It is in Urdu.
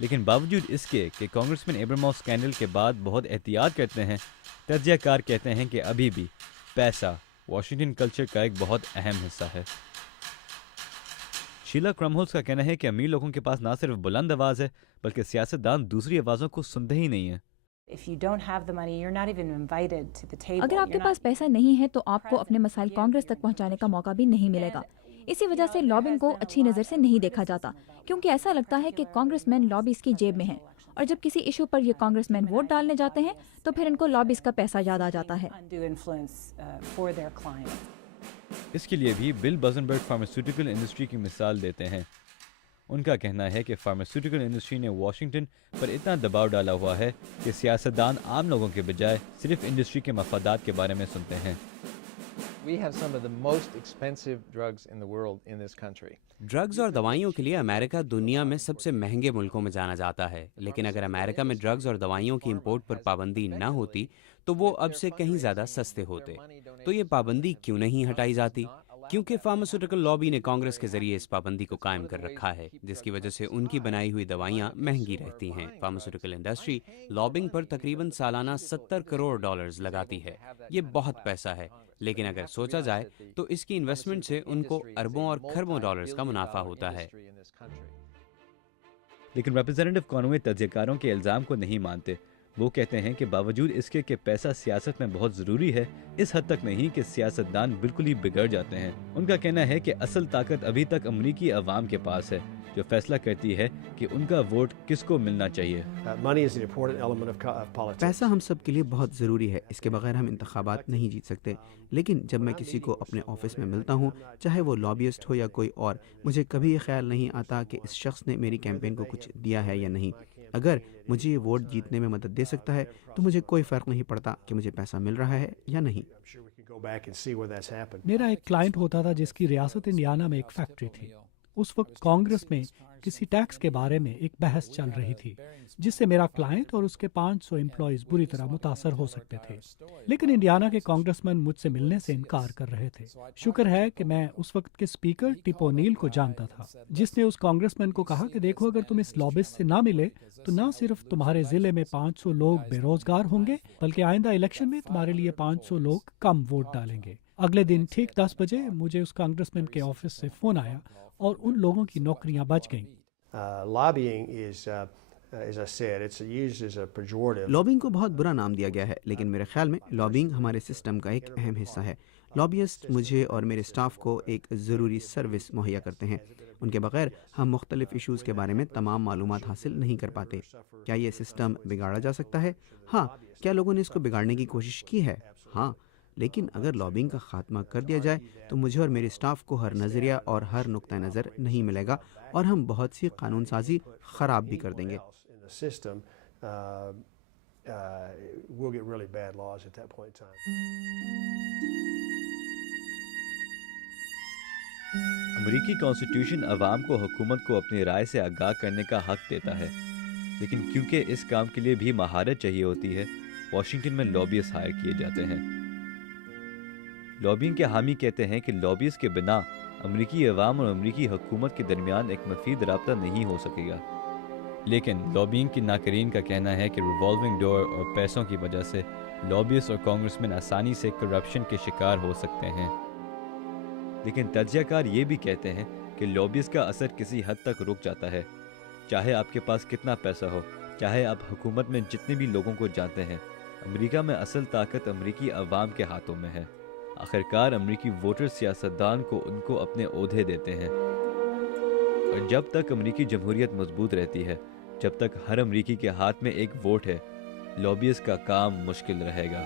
لیکن باوجود اس کے کہ کانگریسمین ایبرماؤتھ اسکینڈل کے بعد بہت احتیاط کرتے ہیں، تجزیہ کار کہتے ہیں کہ ابھی بھی پیسہ واشنگٹن کلچر کا ایک بہت اہم حصہ ہے۔ شیلا کرمہولز کا کہنا ہے کہ امیر لوگوں کے پاس نہ صرف بلند آواز ہے بلکہ سیاستدان دوسری آوازوں کو سنتے ہی نہیں ہیں۔ اگر آپ کے پاس پیسہ نہیں ہے تو آپ کو اپنے مسائل کانگریس تک پہنچانے کا موقع بھی نہیں ملے گا۔ اسی وجہ سے لابنگ کو اچھی نظر سے نہیں دیکھا جاتا، کیونکہ ایسا لگتا ہے کہ کانگریس مین لابیز کی جیب میں ہیں، اور جب کسی ایشو پر یہ کانگریس مین ووٹ ڈالنے جاتے ہیں تو پھر ان کو لابیز کا پیسہ یاد آ جاتا ہے۔ اس کے لیے بھی بل بزنبرگ فارماسیوٹیکل انڈسٹری کی مثال دیتے ہیں۔ ان کا کہنا ہے کہ فارماسیوٹیکل انڈسٹری نے واشنگٹن پر اتنا دباؤ ڈالا ہوا ہے کہ سیاستدان عام لوگوں کے بجائے صرف انڈسٹری کے مفادات کے بارے میں سنتے ہیں۔ ڈرگز اور دوائیوں کے لیے امریکہ دنیا میں سب سے مہنگے ملکوں میں جانا جاتا ہے، لیکن اگر امریکہ میں ڈرگز اور دوائیوں کی امپورٹ پر پابندی نہ ہوتی تو وہ اب سے کہیں زیادہ سستے ہوتے۔ تو یہ پابندی کیوں نہیں ہٹائی جاتی؟ کیونکہ فارماسیوٹیکل لابی نے کانگریس کے ذریعے اس پابندی کو قائم کر رکھا ہے، جس کی وجہ سے ان کی بنائی ہوئی دوائیاں مہنگی رہتی ہیں۔ فارماسیوٹیکل انڈسٹری لابنگ پر تقریباً سالانہ $70 کروڑ لگاتی ہے۔ یہ بہت پیسہ ہے، لیکن اگر سوچا جائے تو اس کی انویسٹمنٹ سے ان کو اربوں اور کھربوں ڈالرز کا منافع ہوتا ہے۔ لیکن ریپرزینٹیو کانوے تجزیہ کاروں کے الزام کو نہیں مانتے۔ وہ کہتے ہیں کہ باوجود اس کے کہ پیسہ سیاست میں بہت ضروری ہے، اس حد تک نہیں کہ سیاستدان بالکل ہی بگڑ جاتے ہیں۔ ان کا کہنا ہے کہ اصل طاقت ابھی تک امریکی عوام کے پاس ہے، جو فیصلہ کرتی ہے کہ ان کا ووٹ کس کو ملنا چاہیے۔ پیسہ ہم سب کے لیے بہت ضروری ہے، اس کے بغیر ہم انتخابات نہیں جیت سکتے۔ لیکن جب میں کسی کو اپنے آفس میں ملتا ہوں، چاہے وہ لابیسٹ ہو یا کوئی اور، مجھے کبھی یہ خیال نہیں آتا کہ اس شخص نے میری کیمپین کو کچھ دیا ہے یا نہیں۔ اگر مجھے یہ ووٹ جیتنے میں مدد دے سکتا ہے تو مجھے کوئی فرق نہیں پڑتا کہ مجھے پیسہ مل رہا ہے یا نہیں۔ میرا ایک کلائنٹ ہوتا تھا جس کی ریاست انڈیانا میں ایک فیکٹری تھی۔ اس وقت کانگریس میں کسی ٹیکس کے بارے میں ایک بحث چل رہی تھی جس سے میرا کلائنٹ اور اس کے 500 امپلائیز بری طرح متاثر ہو سکتے تھے، لیکن انڈیانا کے کانگریس مین مجھ سے ملنے سے انکار کر رہے تھے۔ شکر ہے کہ میں اس وقت کے اسپیکر ٹپ اونیل کو جانتا تھا، جس نے اس کانگریس مین کو کہا کہ دیکھو، اگر تم اس لابسٹ سے نہ ملے تو نہ صرف تمہارے ضلع میں 500 لوگ بے روزگار ہوں گے، بلکہ آئندہ الیکشن میں تمہارے لیے 500 لوگ کم ووٹ ڈالیں گے۔ اگلے دن ٹھیک 10 بجے مجھے اس کانگریس مین کے آفس سے فون آیا اور ان لوگوں کی نوکریاں بچ گئیں۔ لابنگ کو بہت برا نام دیا گیا ہے، لیکن میرے خیال میں لابنگ ہمارے سسٹم کا ایک اہم حصہ ہے۔ لابیسٹ مجھے اور میرے سٹاف کو ایک ضروری سروس مہیا کرتے ہیں۔ ان کے بغیر ہم مختلف ایشوز کے بارے میں تمام معلومات حاصل نہیں کر پاتے۔ کیا یہ سسٹم بگاڑا جا سکتا ہے؟ ہاں۔ کیا لوگوں نے اس کو بگاڑنے کی کوشش کی ہے؟ ہاں۔ لیکن اگر لابنگ کا خاتمہ کر دیا جائے تو مجھے اور میرے سٹاف کو ہر نظریہ اور ہر نقطہ نظر نہیں ملے گا، اور ہم بہت سی قانون سازی خراب بھی کر دیں گے۔ امریکی کانسٹیٹیوشن عوام کو حکومت کو اپنی رائے سے آگاہ کرنے کا حق دیتا ہے، لیکن کیونکہ اس کام کے لیے بھی مہارت چاہیے ہوتی ہے، واشنگٹن میں لابیس ہائر کیے جاتے ہیں۔ لابینگ کے حامی کہتے ہیں کہ لابیس کے بنا امریکی عوام اور امریکی حکومت کے درمیان ایک مفید رابطہ نہیں ہو سکے گا، لیکن لابینگ کی ناکرین کا کہنا ہے کہ ریوالونگ ڈور اور پیسوں کی وجہ سے لابیس اور کانگریسمین آسانی سے کرپشن کے شکار ہو سکتے ہیں۔ لیکن تجزیہ کار یہ بھی کہتے ہیں کہ لابیس کا اثر کسی حد تک رک جاتا ہے، چاہے آپ کے پاس کتنا پیسہ ہو، چاہے آپ حکومت میں جتنے بھی لوگوں کو جانتے ہیں۔ امریکہ میں اصل طاقت امریکی عوام کے ہاتھوں میں ہے۔ آخرکار امریکی ووٹر سیاستدان کو ان کو اپنے عہدے دیتے ہیں، اور جب تک امریکی جمہوریت مضبوط رہتی ہے، جب تک ہر امریکی کے ہاتھ میں ایک ووٹ ہے، لابیس کا کام مشکل رہے گا۔